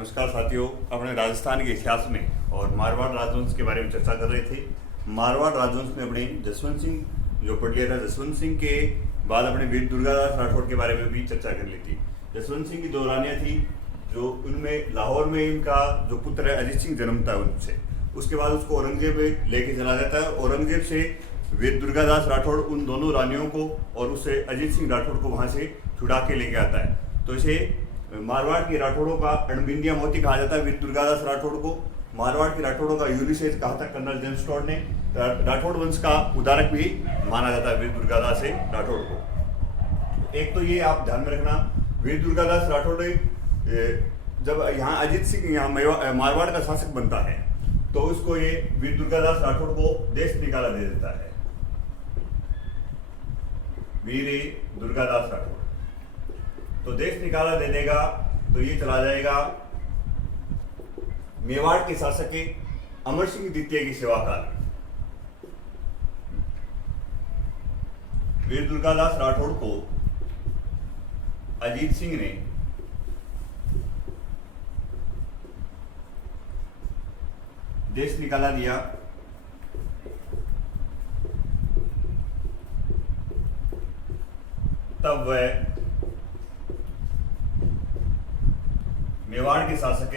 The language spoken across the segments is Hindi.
नमस्कार साथियों, अपने राजस्थान के इतिहास में और मारवाड़ राजवंश के बारे में चर्चा कर रहे थे। मारवाड़ राजवंश में अपने जसवंत सिंह जो पढ़ लिया था, जसवंत सिंह के बाद अपने वीर दुर्गादास राठौड़ के बारे में भी चर्चा कर ली थी। जसवंत सिंह की दो रानियाँ थी, जो उनमें लाहौर में इनका जो पुत्र है अजीत सिंह जन्मता है उनसे। उसके बाद उसको औरंगजेब लेके चला जाता है। औरंगजेब से वीर दुर्गादास राठौड़ उन दोनों रानियों को और उससे अजीत सिंह राठौड़ को वहाँ से छुड़ा के लेके आता है। तो इसे मारवाड़ के राठौड़ों का अणबिंदिया मोती कहा जाता है। वीर दुर्गादास राठौड़ को मारवाड़ के राठौड़ों का यूलिसेस कहा था कर्नल जेम्स टॉड ने। राठौड़ वंश का उदारक भी माना जाता है वीर दुर्गादास राठौड़ को। एक तो ये आप ध्यान में रखना, वीर दुर्गादास राठौड़ जब यहाँ अजीत सिंह यहाँ मारवाड़ का शासक बनता है तो उसको ये वीर दुर्गादास राठौड़ को देश निकाला दे देता है। वीर दुर्गादास राठौड़ तो देश निकाला दे देगा तो ये चला जाएगा मेवाड़ के शासक अमर सिंह द्वितीय की सेवा काल। वीर दुर्गादास राठौड़ को अजीत सिंह ने देश निकाला दिया। तब वह मेवाड़ के शासक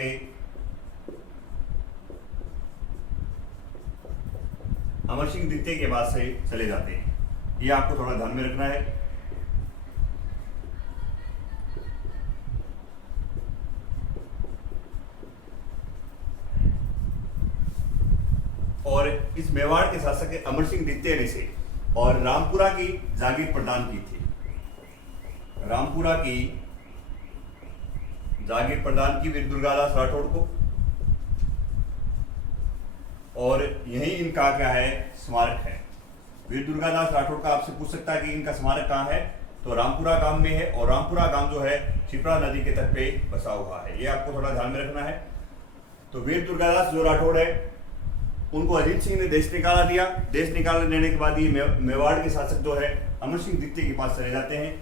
अमर सिंह द्वितीय के बाद से चले जाते हैं। ये आपको थोड़ा ध्यान में रखना है। और इस मेवाड़ के शासक अमर सिंह द्वितीय ने से और रामपुरा की जागीर प्रदान की थी। रामपुरा की जागीर प्रदान की वीर दुर्गादास राठौड़ को। और यही इनका क्या है, स्मारक है। वीर दुर्गादास राठौड़ का आपसे पूछ सकता है कि इनका स्मारक कहाँ है, तो रामपुरा गांव में है। और रामपुरा गांव जो है शिप्रा नदी के तट पे बसा हुआ है। ये आपको थोड़ा ध्यान में रखना है। तो वीर दुर्गादास जो राठौड़ है उनको अजीत सिंह ने देश निकाला दिया। देश निकाला देने के बाद ये मेवाड़ के शासक जो है अमर सिंह द्वितीय के पास चले जाते हैं।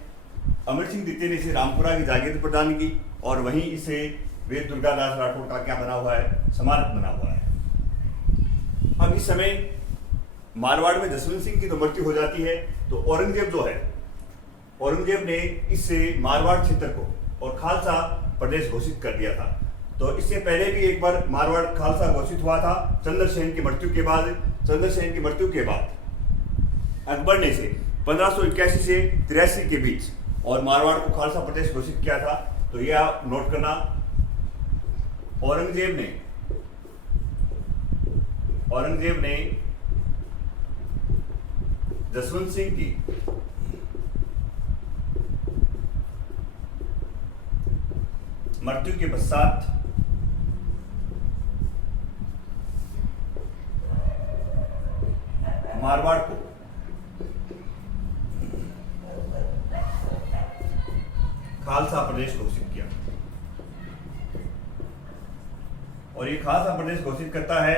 अमर सिंह द्वितीय ने इसे रामपुरा की जागीर प्रदान की और वहीं इसे वीर दुर्गादास राठौड़ का क्या बना हुआ है, स्मारक बना हुआ है। अब इस समय मारवाड़ में जसवंत सिंह की तो मृत्यु हो जाती है, तो औरंगजेब जो है, औरंगजेब ने इससे मारवाड़ क्षेत्र को और खालसा प्रदेश घोषित कर दिया था। तो इससे पहले भी एक बार मारवाड़ खालसा घोषित हुआ था चंद्रसेन की मृत्यु के बाद। चंद्रसेन की मृत्यु के बाद अकबर ने इसे 1581 से 83 के बीच और मारवाड़ को खालसा प्रदेश घोषित किया था। तो यह आप नोट करना। औरंगजेब ने जसवंत सिंह की मृत्यु के पश्चात मारवाड़ को खालसा प्रदेश घोषित किया। और ये खालसा प्रदेश घोषित करता है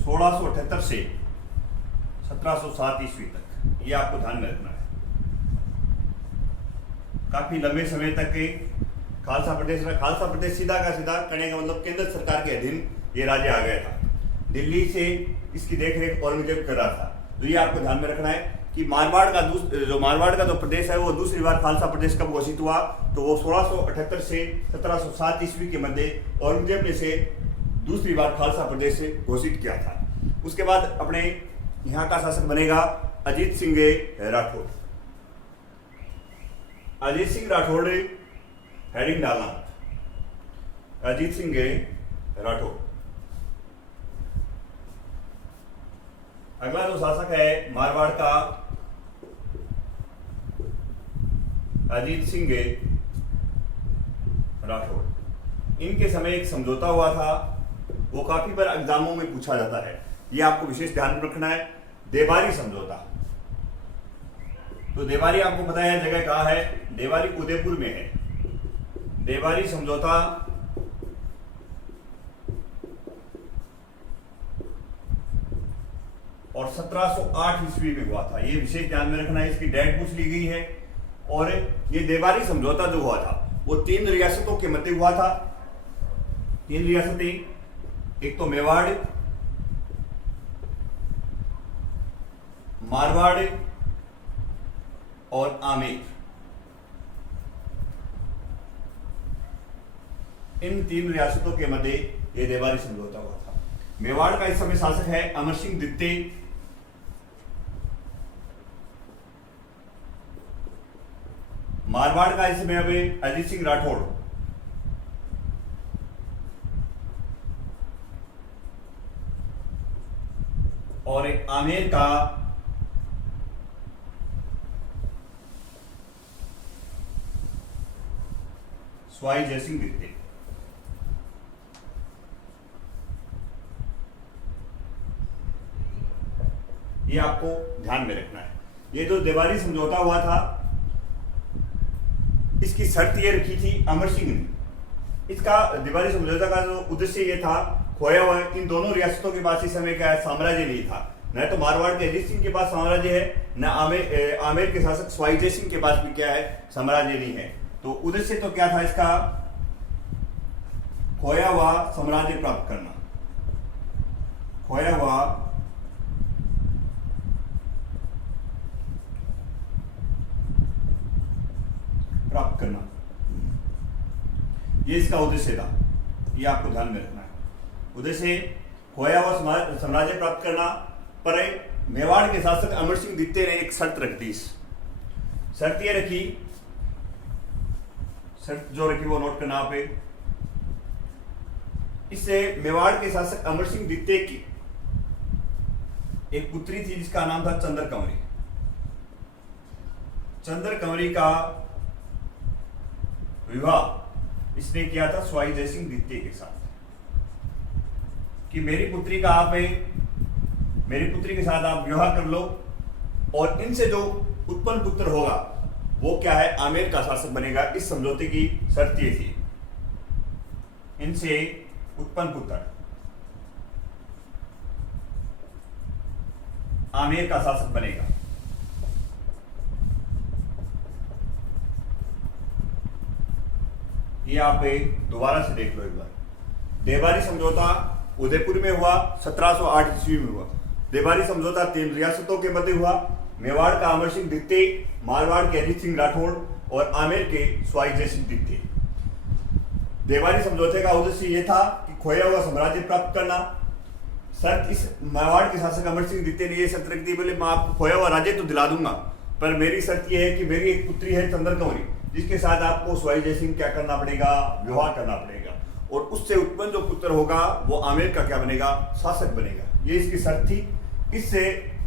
1678 से 1707 ईस्वी तक। ये आपको ध्यान में रखना है। काफी लंबे समय तक खालसा प्रदेश रहा। खालसा प्रदेश सीधा का सीधा करने का मतलब केंद्र सरकार के अधीन ये राज्य आ गया था। दिल्ली से इसकी देखरेख औरंगजेब कर रहा था। तो ये आपको ध्यान में रखना है कि मारवाड़ का जो प्रदेश है वो दूसरी बार खालसा प्रदेश कब घोषित हुआ, तो वो 1678 से 1707 ईस्वी के मध्य औरंगजेब ने से दूसरी बार खालसा प्रदेश से घोषित किया था। उसके बाद अपने यहाँ का शासक बनेगा अजीत सिंह राठौड़। अजीत सिंह राठौड़ हेडिंग डालना, अजीत सिंह राठौड़। अगला जो शासक है मारवाड़ का अजीत सिंह राठौड़। इनके समय एक समझौता हुआ था, वो काफी बार एग्जामों में पूछा जाता है। ये आपको विशेष ध्यान में रखना है, देवारी समझौता। तो देवारी आपको पता है जगह कहाँ है, देवारी उदयपुर में है। देवारी समझौता और 1708 ईस्वी में हुआ था। ये विशेष ध्यान में रखना है। इसकी डेट पूछ ली गई है और ये देवारी समझौता जो हुआ था वो 3 रियासतों के मध्य हुआ था। 3 रियासतें, एक तो मेवाड़, मारवाड़ और आमेर। इन 3 रियासतों के मध्य यह देवारी समझौता हुआ था। मेवाड़ का इस समय शासक है अमर सिंह द्वितीय। मारवाड़ का इस समय अभी अजीत सिंह राठौड़। और एक आमेर का स्वाई जयसिंह द्वितीय। ये आपको ध्यान में रखना है। ये जो देवारी समझौता हुआ था इसकी शर्त ये रखी थी अमर सिंह ने। इसका देवारी समझौता का जो उद्देश्य ये था, खोया हुआ इन दोनों रियासतों के पास इस समय क्या है, साम्राज्य नहीं था। न तो मारवाड़ के अजीत सिंह के पास साम्राज्य है, न आमेर के शासक स्वाई जय सिंह के पास भी क्या है, साम्राज्य नहीं है। तो उद्देश्य तो क्या था इसका, खोया हुआ साम्राज्य प्राप्त करना। खोया हुआ प्राप्त करना, ये इसका उद्देश्य था। ये आपको ध्यान में रखना है। उद्देश्य खोया हुआ साम्राज्य प्राप्त करना। पर मेवाड़ के शासक अमर सिंह द्वितीय ने एक शर्त रख दी। शर्त ये रखी, शर्त जो रखी वो नोट करना आप। इससे मेवाड़ के शासक अमर सिंह द्वितीय की एक पुत्री थी जिसका नाम था चंद्र कंवरी। चंद्र कंवरी का विवाह इसने किया था स्वाई जय सिंह द्वितीय के साथ, कि मेरी पुत्री के साथ आप विवाह कर लो और इनसे जो उत्पन्न पुत्र होगा वो क्या है, आमेर का शासक बनेगा। इस समझौते की शर्त ये थी, इनसे उत्पन्न पुत्र आमेर का शासक बनेगा। ये आप दोबारा से देख लो एक बार। देवारी समझौता उदयपुर में हुआ, 1708 ईस्वी में हुआ। देवारी समझौता 3 रियासतों के मध्य हुआ। मेवाड़ का अमर सिंह द्वितीय, मारवाड़ के अजीत सिंह राठौड़ और आमेर के स्वाई जय सिंह द्वितीय। देवारी समझौते का उद्देश्य यह था कि खोया हुआ साम्राज्य प्राप्त करना। शर्त इस मेवाड़ के शासक अमर सिंह द्वितीय ने यह शर्त रख दी, बोले मैं आपको खोया हुआ राज्य तो दिला दूंगा, पर मेरी शर्त यह है कि मेरी एक पुत्री है चंद्र कंवरी, जिसके साथ आपको स्वाई जय सिंह क्या करना पड़ेगा, विवाह करना पड़ेगा, और उससे उत्पन्न जो पुत्र होगा वो आमेर का क्या बनेगा, शासक बनेगा। ये इसकी शर्त थी। इससे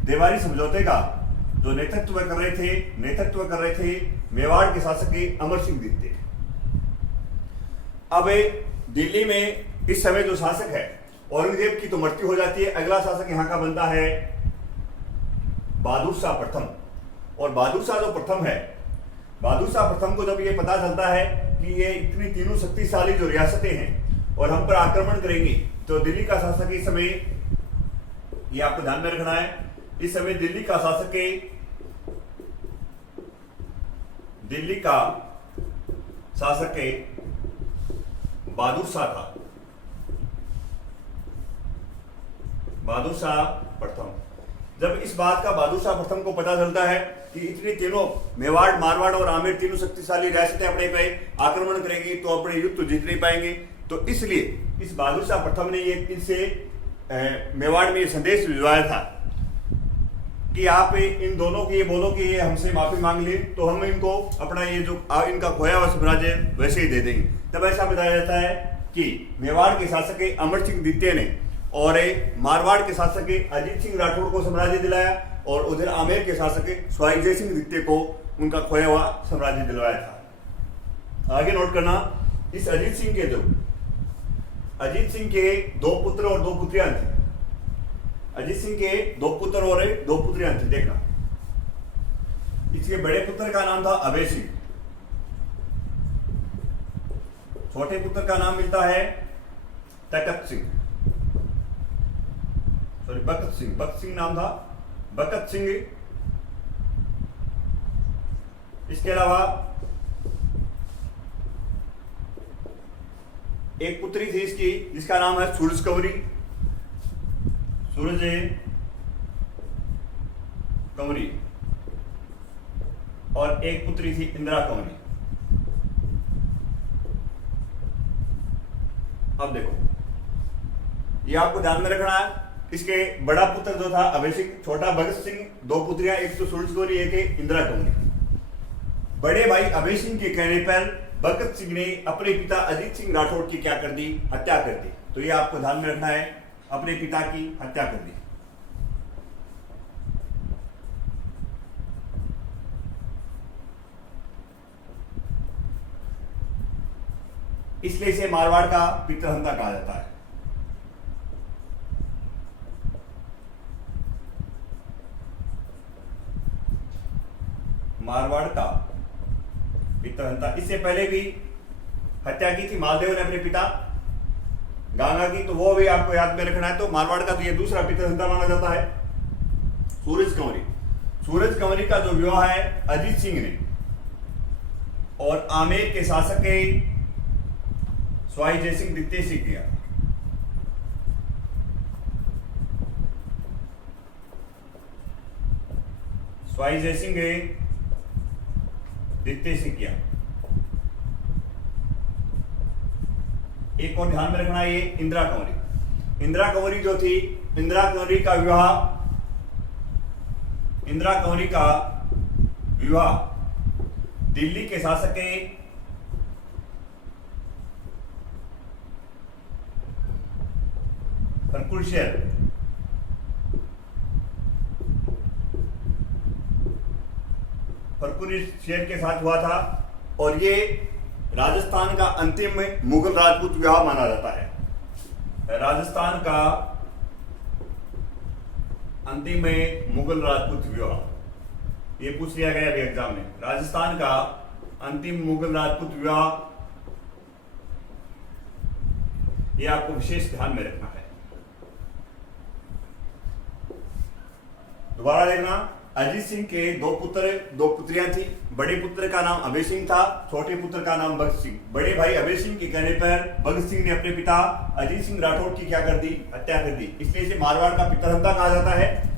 देवारी समझौते का जो नेतृत्व कर रहे थे मेवाड़ के शासक अमर सिंह द्वितीय। अब दिल्ली में इस समय जो शासक है, औरंगजेब की तो मृत्यु हो जाती है। अगला शासक यहाँ का बनता है बहादुर शाह प्रथम। और बहादुर शाह जो प्रथम है, बहादुर शाह प्रथम को जब ये पता चलता है कि ये इतनी तीनों शक्तिशाली जो रियासतें हैं और हम पर आक्रमण करेंगी, तो दिल्ली का शासक इस समय, ये आपको ध्यान में रखना है, इस समय दिल्ली का शासक बहादुर शाह था, बहादुर शाह प्रथम। जब इस बात का बहादुर शाह प्रथम को पता चलता है कि इतनी तीनों मेवाड़, मारवाड़ और आमेर तीनों शक्तिशाली रियासतें अपने पे आक्रमण करेंगी तो अपने युद्ध तो जीत नहीं पाएंगे, तो इसलिए इस बहादुर शाह प्रथम ने ये इनसे मेवाड़ में ये संदेश भिजवाया था कि आप इन दोनों की ये बोलो कि ये हमसे माफी मांग ले, तो हम इनको अपना ये जो इनका खोया हुआ साम्राज्य वैसे ही दे देंगे। तब ऐसा बताया जाता है कि मेवाड़ के शासक अमर सिंह द्वितीय ने और मारवाड़ के शासक अजीत सिंह राठौड़ को साम्राज्य दिलाया, और उधर आमेर के शासक स्वाई जय सिंह द्वितीय को उनका खोया हुआ साम्राज्य दिलवाया था। आगे नोट करना, इस अजीत सिंह के 2 पुत्र और 2 पुत्रियां थी। अजीत सिंह के 2 पुत्र और 2 पुत्रियां थी। देखना, इसके बड़े पुत्र का नाम था अभय सिंह, छोटे पुत्र का नाम मिलता है बकत सिंह नाम था, बकत सिंह। इसके अलावा एक पुत्री थी इसकी जिसका नाम है सूरज कंवरी, सूरज कंवरी, और एक पुत्री थी इंदिरा कंवरी। अब देखो, ये आपको ध्यान में रखना है। इसके बड़ा पुत्र जो था अभय सिंह, छोटा भगत सिंह, दो पुत्रियां, एक तो सूरज कंवरी, एक है इंदिरा कंवरी। बड़े भाई अभय सिंह के कहने पर भगत सिंह ने अपने पिता अजीत सिंह राठौड़ की क्या कर दी, हत्या कर दी। तो ये आपको ध्यान में रखना है, अपने पिता की हत्या कर दी। इसलिए इसे मारवाड़ का पितृहंता कहा जाता है। मारवाड़ का पितृहंता। इससे पहले भी हत्या की थी मालदेव ने अपने पिता गांगा की, तो वो भी आपको याद में रखना है। तो मारवाड़ का तो ये दूसरा पितृहंता माना जाता है। सूरज कंवरी, सूरज कंवरी का जो विवाह है अजीत सिंह ने और आमेर के शासक स्वाई जय सिंह द्वितीय से किया। स्वाई जय सिंह द्वितीय से किया। एक और ध्यान में रखना है, ये इंदिरा कंवरी। इंदिरा कंवरी जो थी, इंदिरा कंवरी का विवाह दिल्ली के शासक फरकुरशेर के साथ हुआ था, और ये राजस्थान का अंतिम मुगल राजपूत विवाह माना जाता है। राजस्थान का अंतिम मुगल राजपूत विवाह, ये पूछ लिया गया अभी एग्जाम में। राजस्थान का अंतिम मुगल राजपूत विवाह, ये आपको विशेष ध्यान में रखना है। दोबारा देखना, अजीत सिंह के दो पुत्रियां थी। बड़े पुत्र का नाम अभय सिंह था, छोटे पुत्र का नाम भगत सिंह। बड़े भाई अभय सिंह के कहने पर भगत सिंह ने अपने पिता अजीत सिंह राठौड़ की क्या कर दी, हत्या कर दी। इसलिए इसे मारवाड़ का पितृहंता कहा जाता है।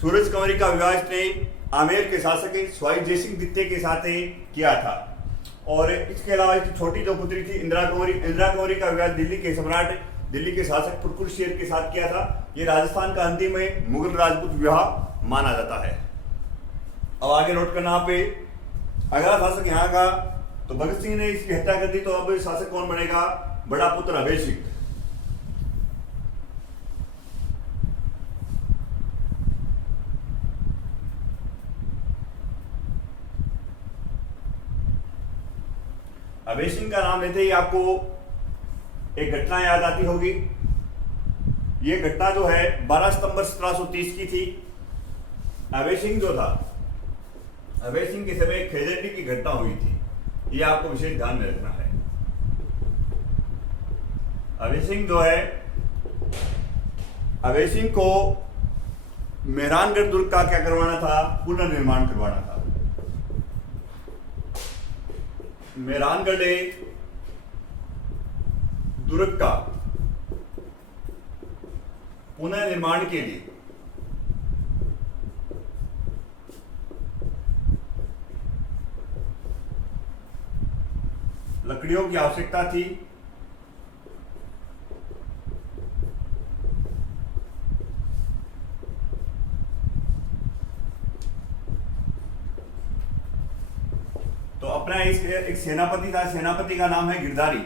सूरज कंवरी का विवाह इसने आमेर के शासक स्वाई जय सिंह द्वितीय के साथ किया था। और इसके अलावा इसकी छोटी जो पुत्री थी इंदिरा कंवरी का विवाह दिल्ली के सम्राट, दिल्ली के शासक फुरकुरशेर के साथ किया था। ये राजस्थान का अंतिम मुगल राजपूत विवाह माना जाता है। अब आगे नोट करना पे, अगला शासक यहाँ का, तो भगत सिंह ने इसकी हत्या कर दी, तो अब शासक कौन बनेगा, बड़ा पुत्र अभय सिंह। अभय सिंह का नाम लेते ही आपको एक घटना याद आती होगी। यह घटना जो है 12 सितंबर 1730 की थी। अभय सिंह जो था, अभय सिंह के समय खेजड़ी की घटना हुई थी। यह आपको विशेष ध्यान में रखना है। अभय सिंह जो है, अभय सिंह को मेहरानगढ़ दुर्ग का क्या करवाना था, पुनर्निर्माण करवाना था। मेहरानगढ़ दुर्ग का पुनर्निर्माण के लिए लकड़ियों की आवश्यकता थी। तो अपना एक सेनापति था, सेनापति का नाम है गिरधारी।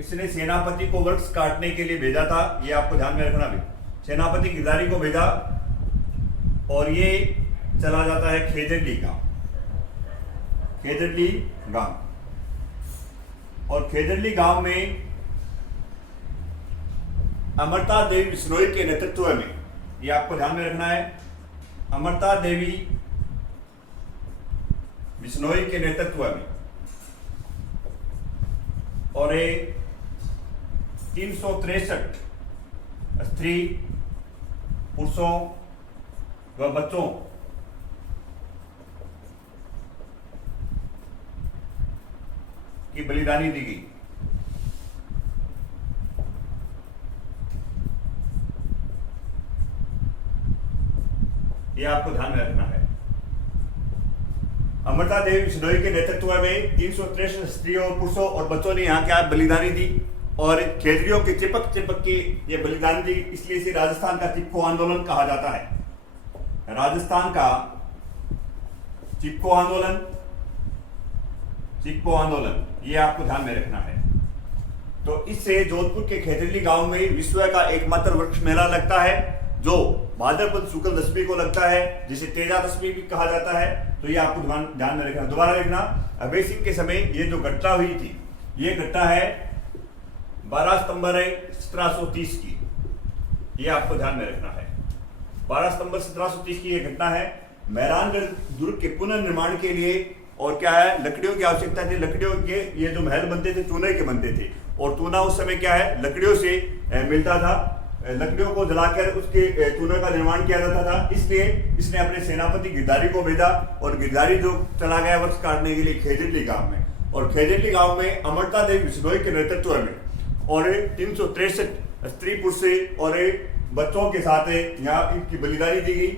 इसने सेनापति को वृक्ष काटने के लिए भेजा था, ये आपको ध्यान में रखना भी। सेनापति गिरधारी को भेजा और ये चला जाता है खेजड़ी गांव, खेजड़ी गांव। और खेजड़ी गांव में अमृता देवी बिश्नोई के नेतृत्व में, ये आपको ध्यान में रखना है, अमृता देवी बिश्नोई के नेतृत्व में और 363 स्त्री, पुरुषों व बच्चों की बलिदानी दी गई। ये आपको ध्यान में रखना है। अमृता देवी बिश्नोई के नेतृत्व में 363 स्त्रियों, पुरुषों और बच्चों ने यहाँ क्या बलिदानी दी और खेजड़ियों के चिपक चिपक की ये बलिदानी दी, इसलिए इसे राजस्थान का चिपको आंदोलन कहा जाता है। राजस्थान का चिपको आंदोलन, चिपको आंदोलन, ये आपको ध्यान में रखना है। तो इससे जोधपुर के खेजड़ली गांव में विश्व का एकमात्र वृक्ष मेला लगता है जो भाद्रपद शुक्ल दशमी को लगता है, जिसे तेजा दशमी भी कहा जाता है। तो ये आपको ध्यान में रखना। दोबारा देखना, अभय सिंह के समय ये जो घटना हुई थी, ये घटना है 12 सितंबर 1730 की। ये आपको ध्यान में रखना है। 12 सितंबर 1730 की ये घटना है। मेहरानगढ़ दुर्ग के पुनर्निर्माण के लिए और क्या है, लकड़ियों की आवश्यकता थी। लकड़ियों के ये जो महल बनते थे चूने के बनते थे और चूना उस समय क्या है, लकड़ियों से मिलता था। लकड़ियों को जलाकर उसके चूने का निर्माण किया जाता था। इसलिए इसने अपने सेनापति गिरधारी को भेजा और गिरधारी जो चला गया वृक्ष काटने के लिए खेजड़ली गांव में। और खेजड़ली गांव में अमृता देवी बिश्नोई के नेतृत्व में और 363 स्त्री पुरुष और बच्चों के साथ यहाँ इनकी बलिदानी दी गई।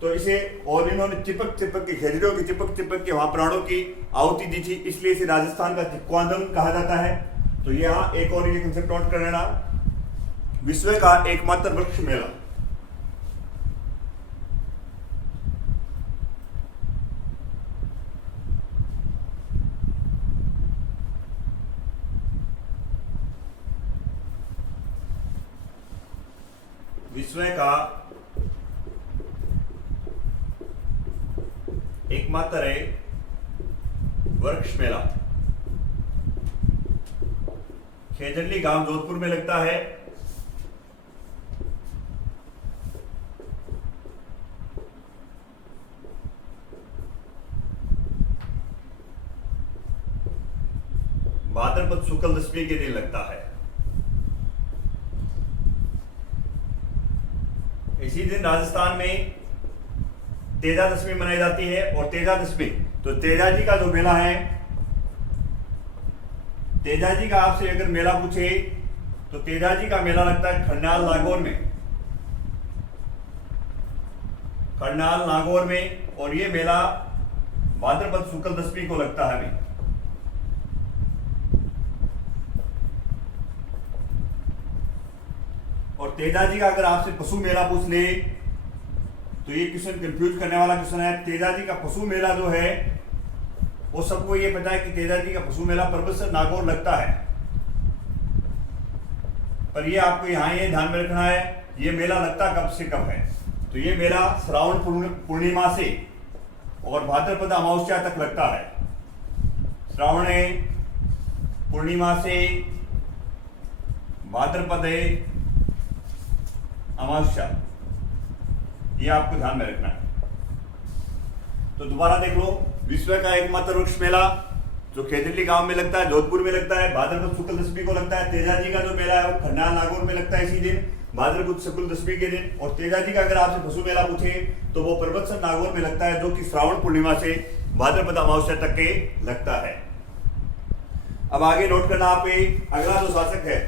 तो इसे और इन्होंने चिपक चिपक के, खेजड़ियों की चिपक चिपक के वहां प्राणों की आहुति दी थी, इसलिए इसे राजस्थान का चिपको आंदोलन कहा जाता है। तो यहाँ एक और ये कंसेप्ट नोट कर लेना, विश्व का एकमात्र वृक्ष मेला। विश्व का एकमात्र वृक्ष मेला खेजड़ली गांव जोधपुर में लगता है। भाद्रपद शुक्ल दशमी के दिन लगता है। इसी दिन राजस्थान में तेजा दशमी मनाई जाती है। और तेजा दशमी, तो तेजा जी का जो मेला है, तेजा जी का आपसे अगर मेला पूछे तो तेजा जी का मेला लगता है खरनाल नागौर में, खरनाल नागौर में। और ये मेला भाद्रपद शुक्ल दशमी को लगता है। और तेजा जी का अगर आपसे पशु मेला पूछ ले तो ये क्वेश्चन कंफ्यूज करने वाला क्वेश्चन है। तेजा जी का पशु मेला जो है वो सबको ये पता है कि तेजा जी का पशु मेला परबतसर नागौर लगता है। पर ये आपको यहाँ ये ध्यान में रखना है, ये मेला लगता कब से कब है। तो ये मेला श्रावण पूर्णिमा से और भाद्रपद अमावस्या तक लगता है। श्रावण पूर्णिमा से भाद्रपद अमावस्या, ये आपको ध्यान में रखना है। तो दोबारा देख लो, विश्व का एकमात्र वृक्ष मेला जो खेजड़ली गांव में लगता है, जोधपुर में लगता है, भाद्रपद शुक्ल दशमी को लगता है। तेजा जी का जो मेला है वो खरनाल नागौर में लगता है इसी दिन, भाद्रपद शुक्ल दशमी के दिन। और तेजा जी का अगर आपसे पशु मेला पूछे तो वो परबतसर नागौर में लगता है, जो कि श्रावण पूर्णिमा से भाद्रपद अमावस्या तक के लगता है। अब आगे नोट करना आप, अगला जो शासक है,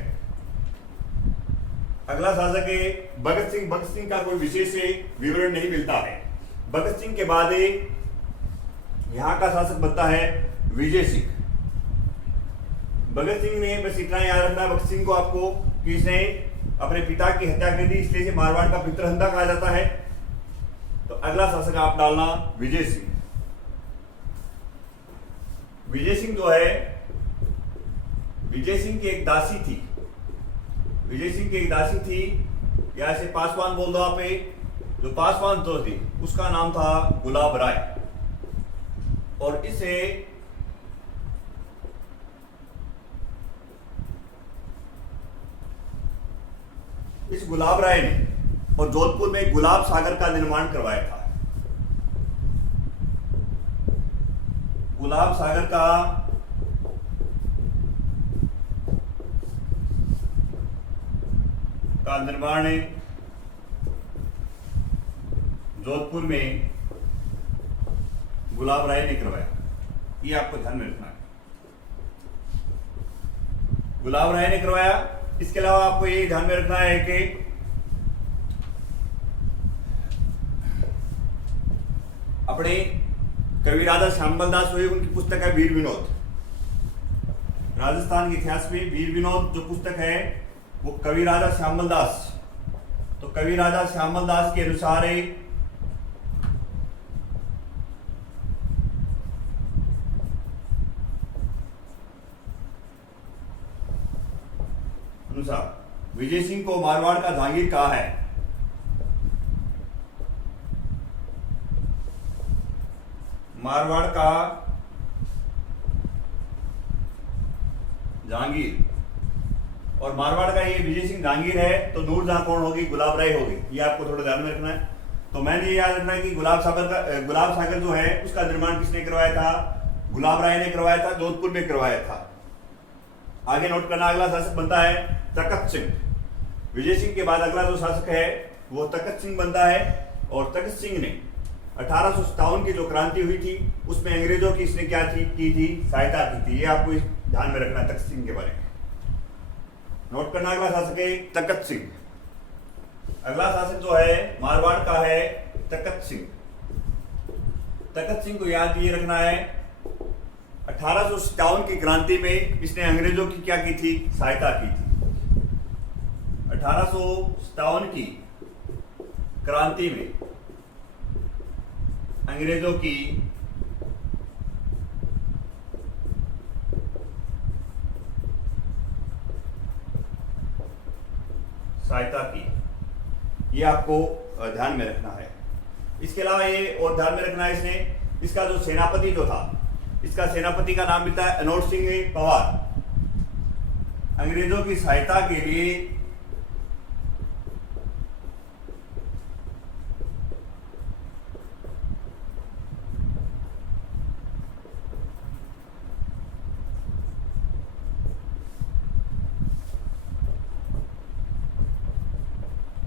अगला शासक है भगत सिंह। भगत सिंह का कोई विशेष विवरण नहीं मिलता है। भगत सिंह के बाद यहां का शासक बनता है विजय सिंह। भगत सिंह ने बस इतना याद रखना भगत सिंह को आपको कि इसने अपने पिता की हत्या कर दी, इसलिए इसे मारवाड़ का पितृहंता कहा जाता है। तो अगला शासक आप डालना विजय सिंह। विजय सिंह जो है, विजय सिंह की एक दासी थी, विजय सिंह की एक दासी थी, या ऐसे पासवान बोल दो आप, जो पासवान तो थी उसका नाम था गुलाब राय। और इसे इस गुलाब राय ने और जोधपुर में गुलाब सागर का निर्माण करवाया था। गुलाब सागर का निर्माण जोधपुर में गुलाब राय ने करवाया। ये आपको ध्यान में रखना है। गुलाब राय ने करवाया। इसके अलावा आपको ये ध्यान में रखना है कि अपने कवि राजा श्यामल दास हुए, उनकी पुस्तक है वीर विनोद। राजस्थान के इतिहास में वीर विनोद जो पुस्तक है वो कवि राजा श्यामल दास, तो कवि राजा श्यामल दास के अनुसार विजय सिंह को मारवाड़ का जहांगीर कहा है। मारवाड़ का जहांगीर, और मारवाड़ का ये विजय सिंह जहांगीर है, तो नूरजहां कौन होगी? गुलाब राय होगी। ये आपको थोड़ा ध्यान में रखना है। तो मैंने ये याद रखना है कि गुलाब सागर जो है उसका निर्माण किसने करवाया था? गुलाब राय ने करवाया था, जोधपुर में करवाया था। आगे नोट करना, अगला शासक बनता है तखत सिंह। विजय सिंह के बाद अगला जो शासक है वो तखत सिंह बनता है, और तखत सिंह ने 1857 की जो क्रांति हुई थी उसमें अंग्रेजों की इसने क्या की थी? सहायता की थी। ये आपको ध्यान में रखना है तखत सिंह के बारे में। नोट करना, अगला शासक है तखत सिंह। अगला शासक जो है मारवाड़ का है तखत सिंह। तखत सिंह को याद ये रखना है, 1857 की क्रांति में इसने अंग्रेजों की क्या की थी? सहायता की थी। 1857 की क्रांति में अंग्रेजों की सहायता की, ये आपको ध्यान में रखना है। इसके अलावा ये और ध्यान में रखना है, इसका जो सेनापति जो था, इसका सेनापति का नाम मिलता है अनोट सिंह पवार। अंग्रेजों की सहायता के लिए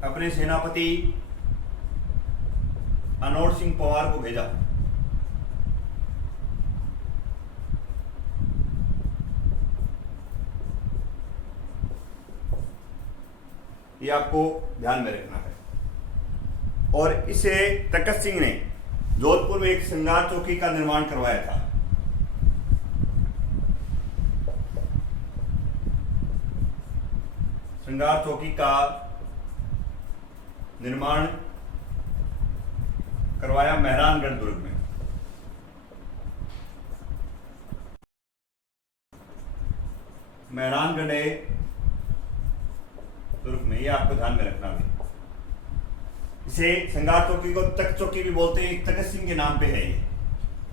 अपने सेनापति अनोट सिंह पवार को भेजा। ये आपको ध्यान में रखना है। और इसे तखत सिंह ने जोधपुर में एक श्रृंगार चौकी का निर्माण करवाया था। श्रृंगार चौकी का निर्माण करवाया मेहरानगढ़ दुर्ग में। मेहरानगढ़ दुर्ग में, ये आपको ध्यान में रखना है। इसे श्रृंगार चौकी को तख्त चौकी भी बोलते हैं, तखत सिंह के नाम पे है ये।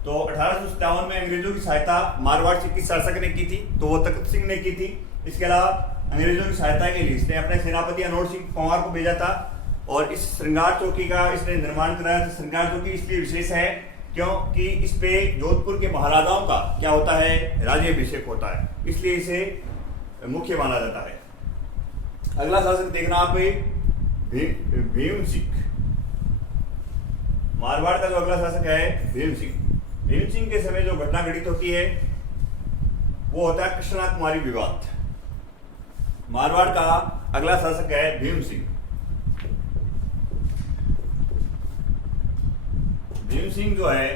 तो 1857 में अंग्रेजों की सहायता मारवाड़ के शासक ने की थी, तो वो तखत सिंह ने की थी। इसके अलावा अंग्रेजों की सहायता के लिए इसने अपने सेनापति अनोट सिंह पवार को भेजा था, और इस श्रृंगार चौकी का इसने निर्माण कराया था। श्रृंगार चौकी इसलिए विशेष है क्योंकि इस पे जोधपुर के महाराजाओं का क्या होता है? राज्याभिषेक होता है, इसलिए इसे मुख्य माना जाता है। अगला शासक देखना आप, भीम सिंह। मारवाड़ का जो अगला शासक है भीम सिंह। भीम सिंह के समय जो घटना घटित होती है वो होता है कृष्णा कुमारी विवाद। मारवाड़ का अगला शासक है भीम सिंह। भीम सिंह जो है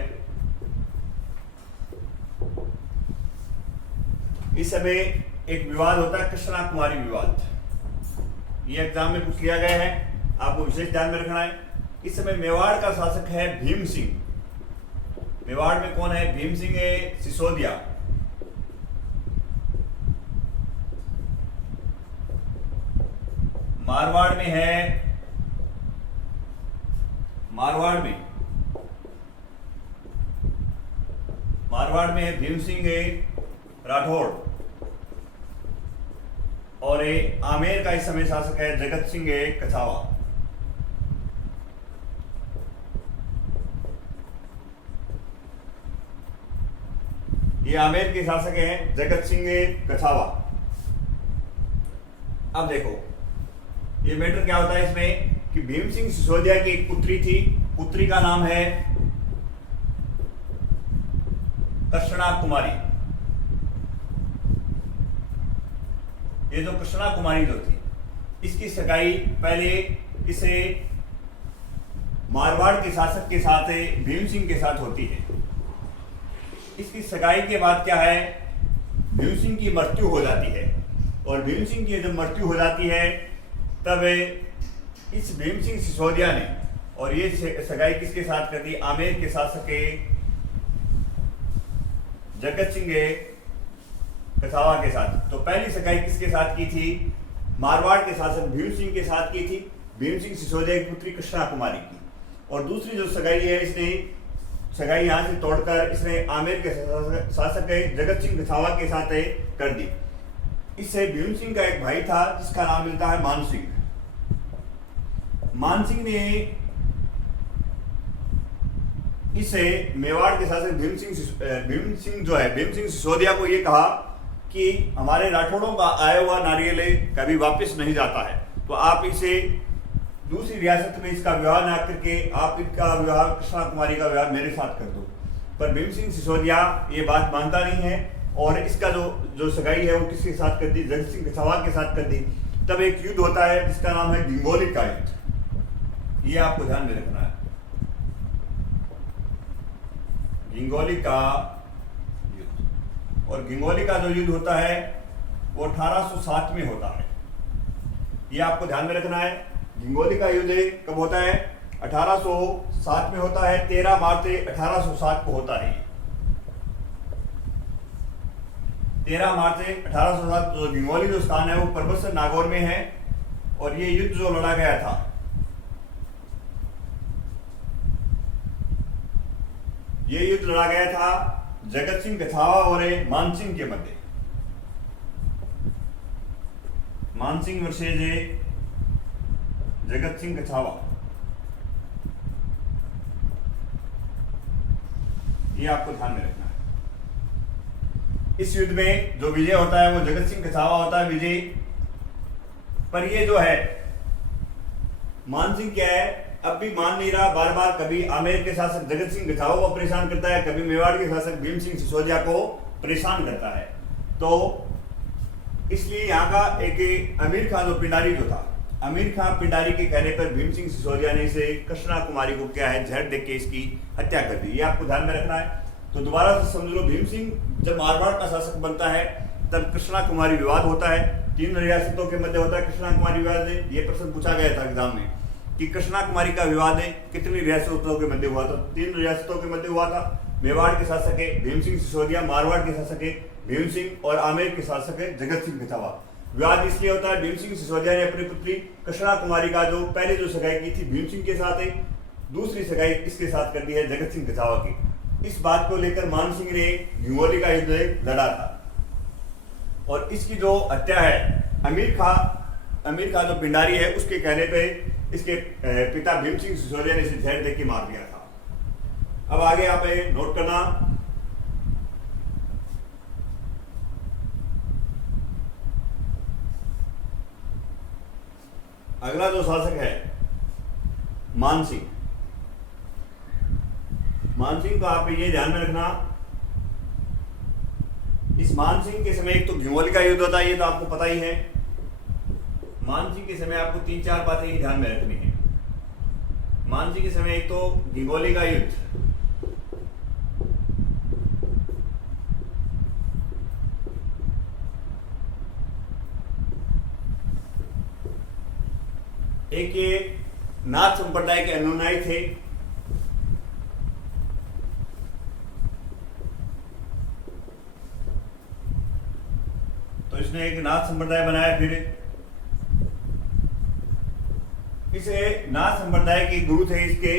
इस समय एक विवाद होता है कृष्णा कुमारी विवाद। ये एग्जाम में पूछ लिया गया है, आपको विशेष ध्यान में रखना है। इस समय मेवाड़ का शासक है भीम सिंह। मेवाड़ में कौन है? भीम सिंह सिसोदिया। मारवाड़ में है, मारवाड़ में है भीम सिंह राठौड़, और आमेर का इस समय शासक है जगत सिंह कछावा। ये आमेर के शासक हैं जगत सिंह कछावा। अब देखो ये मैटर क्या होता है इसमें कि भीम सिंह सिसोदिया की एक पुत्री थी, पुत्री का नाम है कृष्णा कुमारी। ये जो कृष्णा कुमारी जो थी, इसकी सगाई पहले इसे मारवाड़ के शासक के साथ भीम सिंह के साथ होती है। इसकी सगाई के बाद क्या है, भीम सिंह की मृत्यु हो जाती है, और भीम सिंह की जब मृत्यु हो जाती है तब इस भीम सिंह सिसोदिया ने, और ये सगाई किसके साथ कर दी, आमेर के शासक जगत सिंह कसावा के साथ। तो पहली सगाई किसके साथ की थी, मारवाड़ के शासक भीम सिंह के साथ की थी, भीम सिंह सिसोदिया की पुत्री कृष्णा कुमारी की। और दूसरी जो सगाई है, इसने सगाई यहाँ से तोड़कर इसने आमेर के शासक जगत सिंह कसावा के साथ कर दी। इससे भीम सिंह का एक भाई था जिसका नाम मिलता है मान सिंह। मान सिंह ने इसे मेवाड़ के शासक भीम सिंह जो है, भीम सिंह सिसोदिया को ये कहा कि हमारे राठौड़ों का आया हुआ नारियल कभी वापस नहीं जाता है, तो आप इसे दूसरी रियासत में इसका विवाह ना करके आप इनका विवाह कृष्णा कुमारी का विवाह मेरे साथ कर दो। पर भीम सिंह सिसोदिया ये बात मानता नहीं है, और इसका जो सगाई है वो किसके साथ कर दी, जगत सिंह कसावा के साथ कर दी। तब एक युद्ध होता है जिसका नाम है गिंगोली का युद्ध, ये आपको ध्यान में रखना है। गिंगोली का युद्ध, और गिंगोली का जो युद्ध होता है वो 1807 में होता है, ये आपको ध्यान में रखना है। गिंगोली का युद्ध कब होता है, 1807 में होता है, 13 मार्च 1807 को होता है। 13 मार्च 1807 जो गिंगोली जो स्थान है वो परबतसर नागौर में है, और ये युद्ध जो लड़ा गया था, ये युद्ध लड़ा गया था जगत सिंह कसावा और मान सिंह के मध्य। मान सिंह वर्सेज जगत सिंह कसावा, ये आपको ध्यान में रखना है। इस युद्ध में जो विजय होता है वो जगत सिंह कसावा होता है विजय। पर ये जो है मान सिंह क्या है, अब भी मान नहीं रहा, बार बार कभी आमेर के शासक जगत सिंह कसावा को परेशान करता है, कभी मेवाड़ के शासक भीम सिंह सिसोदिया को परेशान करता है। तो इसलिए यहाँ का एक अमीर खान जो पिंडारी जो था, अमीर खान पिंडारी के कहने पर भीम सिंह सिसोदिया ने इसे कृष्णा कुमारी को क्या है जहर देके इसकी हत्या कर दी। ये आपको ध्यान में रखना है। तो दोबारा से समझ लो, भीम सिंह जब मारवाड़ का शासक बनता है तब कृष्णा कुमारी विवाद होता है, 3 रियासतों के मध्य होता है कृष्णा कुमारी विवाद। ये प्रश्न पूछा गया था एग्जाम में कि कृष्णा कुमारी का विवाद कितनी रियासतों के मध्य हुआ था, 3 रियासतों के मध्य हुआ था। मेवाड़ के शासक है भीम सिंह सिसोदिया, मारवाड़ के शासक है भीम सिंह, और आमेर के शासक है जगत सिंह कसावा। विवाद इसलिए होता है, भीम सिंह सिसोदिया ने अपनी पुत्री कृष्णा कुमारी का जो पहले जो सगाई की थी भीम सिंह के साथ है, दूसरी सगाई इसके साथ कर दी है जगत सिंह कसावा की। इस बात को लेकर मान सिंह ने गिंगोली का युद्ध लड़ा था, और इसकी जो हत्या है अमीर खान जो पिंडारी है उसके कहने पे इसके पिता भीम सिंह सिसोदिया ने इसे जहर देके मार दिया था। अब आगे आप नोट करना, अगला जो शासक है मान सिंह। मान सिंह का आप ये ध्यान में रखना, इस मान सिंह के समय एक तो गिंगोली का युद्ध होता है, ये तो आपको पता ही है। मान सिंह के समय आपको 3-4 बातें ही ध्यान में रखनी है। मान सिंह के समय एक तो गिंगोली का युद्ध, एक ये नाथ संप्रदाय के अनुयायी थे, तो इसने एक नाथ संप्रदाय बनाया। फिर इसे नाथ संप्रदाय के गुरु थे इसके,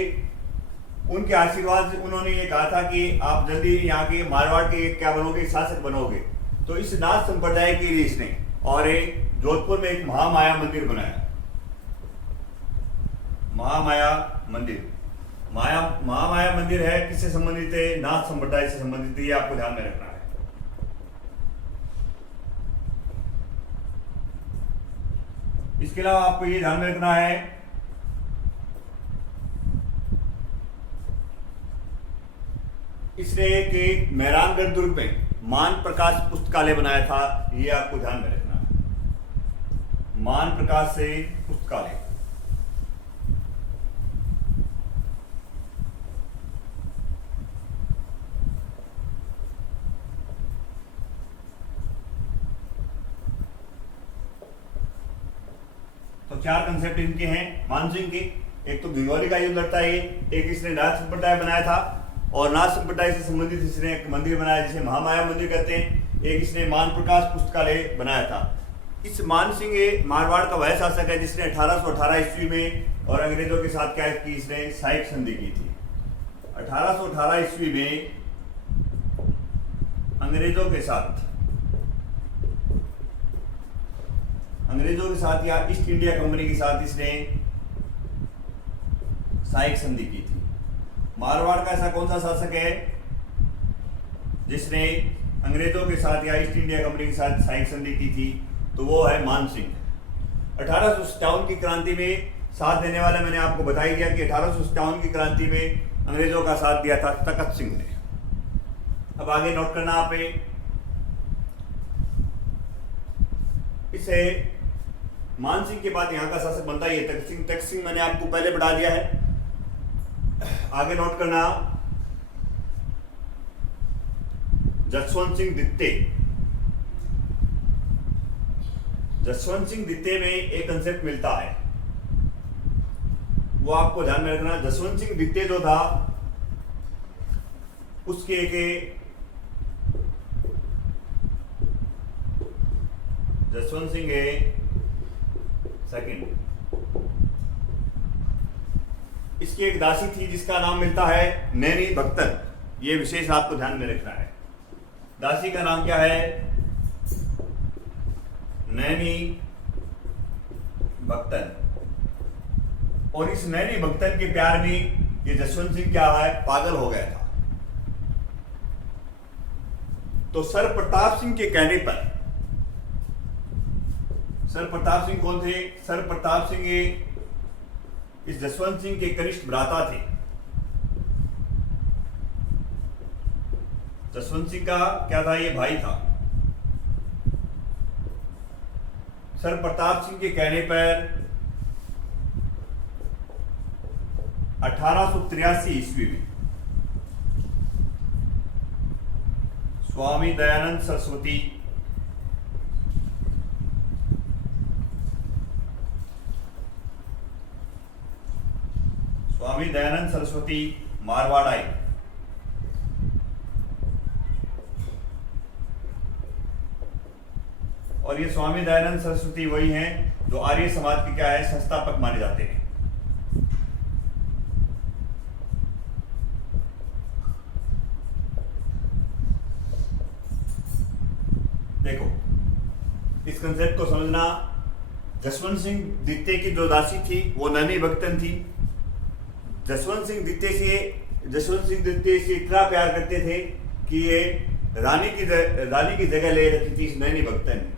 उनके आशीर्वाद से उन्होंने ये कहा था कि आप जल्दी यहाँ के मारवाड़ के क्या बनोगे, शासक बनोगे। तो इस नाथ संप्रदाय के लिए इसने और जोधपुर में एक महामाया मंदिर बनाया। महामाया मंदिर, महामाया मंदिर है किससे संबंधित है, नाथ संप्रदाय से संबंधित है, ये आपको ध्यान में रखना है। इसके अलावा आपको ये ध्यान में रखना है इसने एक मेहरानगढ़ दुर्ग में मान प्रकाश पुस्तकालय बनाया था, ये आपको ध्यान में रखना है। मान प्रकाश से पुस्तकालय। तो चार कंसेप्ट इनके हैं मानसिंह के। एक तो गंगौली का युद्ध लड़ता है ये, एक इसने नाथ संप्रदाय बनाया था और नाथ संप्रदाय से संबंधित इसने एक मंदिर बनाया जिसे महामाया मंदिर कहते हैं। एक इसने मान प्रकाश पुस्तकालय बनाया था। इस मानसिंह ये मारवाड़ का वह शासक है जिसने 1818 ईस्वी में और अंग्रेजों के साथ क्या की, इसने साइक संधि की थी। 1818 ईस्वी में अंग्रेजों के साथ या ईस्ट इंडिया कंपनी के साथ इसने साइक संधि की थी। मारवाड़ का ऐसा कौन सा शासक है जिसने अंग्रेजों के साथ या ईस्ट इंडिया कंपनी के साथ साइक संधि की थी? तो वो है मानसिंह। 1857 की क्रांति में साथ देने वाला मैंने आपको बता ही दिया कि 1857 की क्रांति में अंग्रेजों का साथ दिया था तखत सिंह ने। अब आगे नोट करना आप इसे मानसिंह के बाद यहाँ का शासक बनता ही है तखत सिंह। तखत सिंह मैंने आपको पहले बढ़ा दिया है। आगे नोट करना जसवंत सिंह द्वितीय। जसवंत सिंह द्वितीय में एक कंसेप्ट मिलता है, वो आपको ध्यान में रखना। जसवंत सिंह द्वितीय जो था उसके जसवंत सिंह सेकंड, इसकी एक दासी थी जिसका नाम मिलता है नैनी भक्तन। ये विशेष आपको ध्यान में रखना है। दासी का नाम क्या है? नैनी भक्तन। और इस नैनी भक्तन के प्यार में ये जसवंत सिंह क्या है, पागल हो गया था। तो सर प्रताप सिंह के कहने पर, सर प्रताप सिंह कौन थे? सर प्रताप सिंह ये इस जसवंत सिंह के कनिष्ठ भ्राता थे। जसवंत सिंह का क्या था, ये भाई था। सर प्रताप सिंह के कहने पर 1883 ईस्वी में स्वामी दयानंद सरस्वती मारवाड़ आए। और ये स्वामी दयानंद सरस्वती वही हैं जो आर्य समाज के क्या है, संस्थापक माने जाते हैं। देखो इस कंसेप्ट को समझना। जसवंत सिंह द्वितीय की जो दासी थी वो नैनी भक्तन थी। जसवंत सिंह द्वितीय से इतना प्यार करते थे कि ये रानी की जगह ले रखी थी इस नैनी भक्तन ने।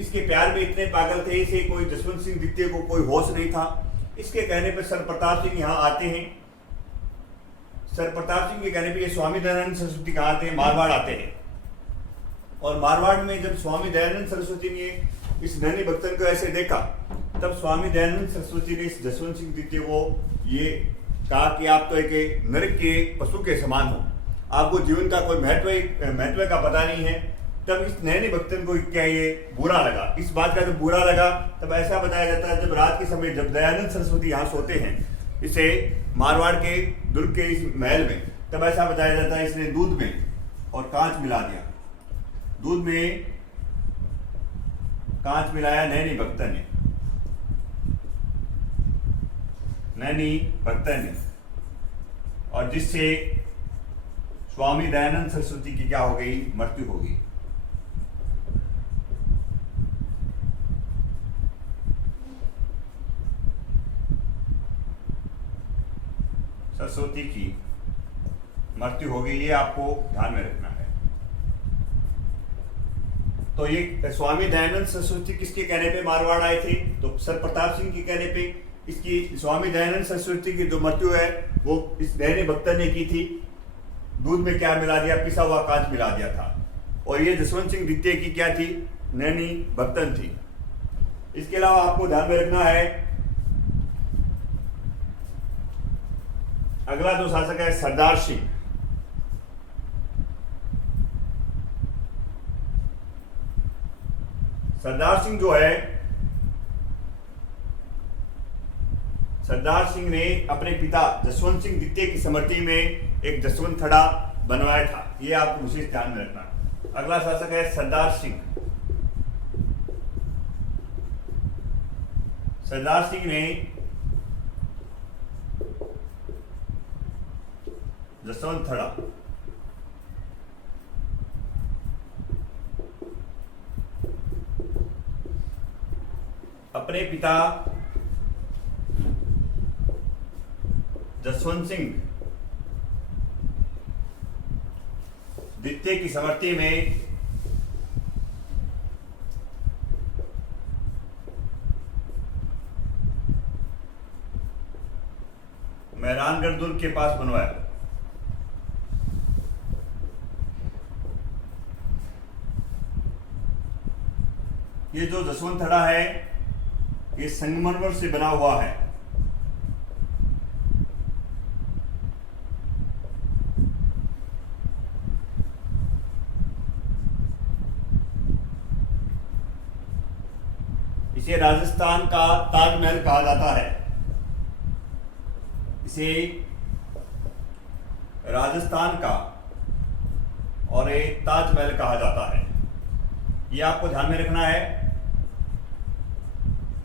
इसके प्यार में इतने पागल थे, इसे कोई जसवंत सिंह द्वितीय को कोई होश नहीं था। इसके कहने पर सर प्रताप सिंह यहाँ आते हैं। सर प्रताप सिंह के कहने पर ये स्वामी दयानंद सरस्वती कहाँ आते हैं, मारवाड़ आते हैं। और मारवाड़ में जब स्वामी दयानंद सरस्वती ने इस नैनी भक्तन को ऐसे देखा, तब स्वामी दयानंद सरस्वती ने इस जसवंत सिंह द्वितीय को ये कहा कि आप तो एक नरक के पशु के समान हो, आपको जीवन का कोई महत्व का पता नहीं है। तब इस नैनी भक्तन को क्या ये बुरा लगा। इस बात का जब बुरा लगा तब ऐसा बताया जाता है, जब रात के समय जब दयानंद सरस्वती यहाँ सोते हैं इसे मारवाड़ के दुर्ग के इस महल में, तब ऐसा बताया जाता है इसने दूध में और कांच मिला दिया। दूध में कांच मिलाया नैनी भक्तन ने, और जिससे स्वामी दयानंद सरस्वती की क्या हो गई, मृत्यु हो गई। सरस्वती की मृत्यु हो गई, ये आपको ध्यान में रखना है। तो ये स्वामी दयानंद सरस्वती किसके कहने पे मारवाड़ आए थे? तो सर प्रताप सिंह के कहने पे इसकी स्वामी दयानंद सरस्वती की जो मृत्यु है वो इस नैनी भक्तन ने की थी। दूध में क्या मिला दिया, पिसा हुआ कांच मिला दिया था। और ये जसवंत सिंह द्वितीय की क्या थी, नैनी भक्तन थी। इसके अलावा आपको ध्यान में रखना है, अगला जो शासक है सरदार सिंह। सरदार सिंह जो है, सरदार सिंह ने अपने पिता जसवंत सिंह द्वितीय की स्मृति में एक जसवंत थड़ा बनवाया था। यह आपको विशेष ध्यान में रखना। अगला शासक है सरदार सिंह। सरदार सिंह ने जसवंत थड़ा अपने पिता जसवंत सिंह द्वितीय की स्मृति में मेहरानगढ़ दुर्ग के पास बनवाया। ये जो जसवंत थड़ा है ये संगमरमर से बना हुआ है। इसे राजस्थान का ताजमहल कहा जाता है। इसे राजस्थान का और एक ताजमहल कहा जाता है। यह आपको ध्यान में रखना है।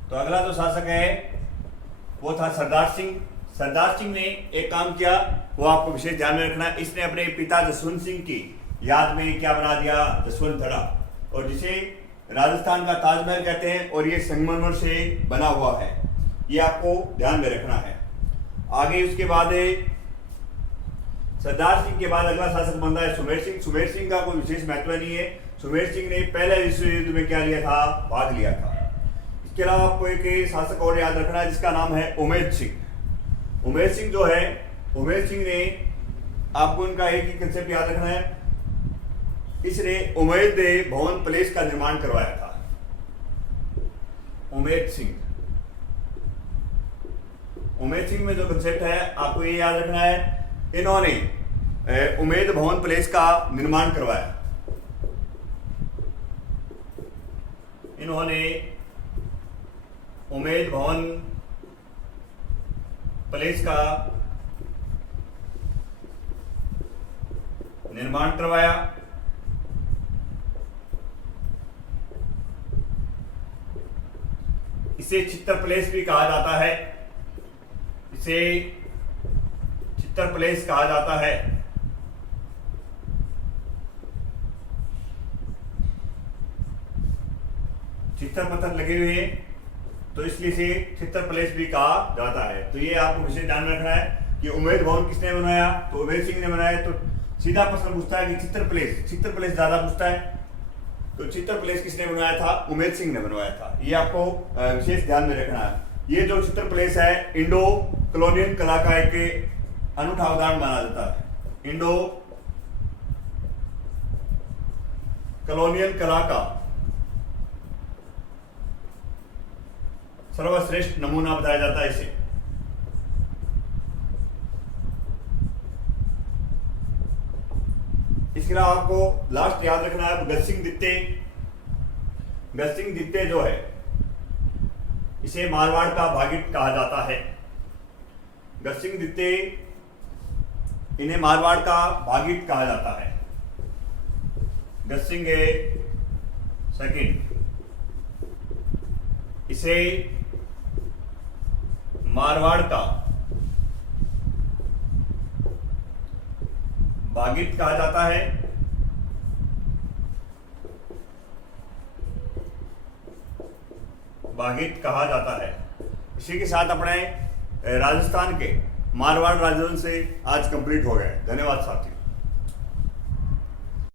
तो अगला जो शासक है वो था सरदार सिंह। सरदार सिंह ने एक काम किया, वो आपको विशेष ध्यान में रखना है। इसने अपने पिता जसवंत सिंह की याद में क्या बना दिया, जसवंत थड़ा, और जिसे राजस्थान का ताजमहल कहते हैं, और ये संगमरमर से बना हुआ है। ये आपको ध्यान में रखना है। आगे उसके बाद सरदार सिंह के बाद अगला शासक बनता है सुमेर सिंह। सुमेर सिंह का कोई विशेष महत्व नहीं है। सुमेर सिंह ने पहले विश्व युद्ध में क्या लिया था, भाग लिया था। इसके अलावा आपको एक शासक और याद रखना है जिसका नाम है उमेद सिंह। उमेद सिंह जो है, उमेद सिंह ने आपको इनका एक ही कंसेप्ट याद रखना है, इसने उमेद भवन पैलेस का निर्माण करवाया था। उमेद सिंह, उमेद सिंह में जो कंसेप्ट है आपको ये याद रखना है, इन्होंने उमेद भवन पैलेस का निर्माण करवाया। इन्होंने उमेद भवन पैलेस का निर्माण करवाया। इसे चित्तर पैलेस भी कहा जाता है। इसे चित्तर पैलेस कहा जाता है। चित्तर पत्थर लगे हुए हैं तो इसलिए इसे चित्तर पैलेस भी कहा जाता है। तो ये आपको विशेष ध्यान रखना है कि उमेद भवन किसने बनाया, तो उमेद सिंह ने बनाया। तो सीधा प्रश्न पूछता है कि चित्तर पैलेस ज्यादा पूछता है, तो चित्तर पैलेस किसने बनवाया था, उमेद सिंह ने बनवाया था। ये आपको विशेष ध्यान में रखना है। ये जो चित्तर पैलेस है इंडो कॉलोनियल कला का एक अनूठा उदाहरण माना जाता है। इंडो कॉलोनियल कला का सर्वश्रेष्ठ नमूना बताया जाता है इसे। इसके अलावा आपको लास्ट याद रखना है भगत सिंह द्वितीय। भगत सिंह द्वितीय जो है इसे मारवाड़ का भागित कहा जाता है। भगत सिंह द्वितीय, इन्हें मारवाड़ का भागित कहा जाता है। भगत सिंह सेकंड, इसे मारवाड़ का भागित कहा जाता है। भागित कहा जाता है। इसी के साथ अपने राजस्थान के मारवाड़ राज्यों से आज कंप्लीट हो गए। धन्यवाद साथियों।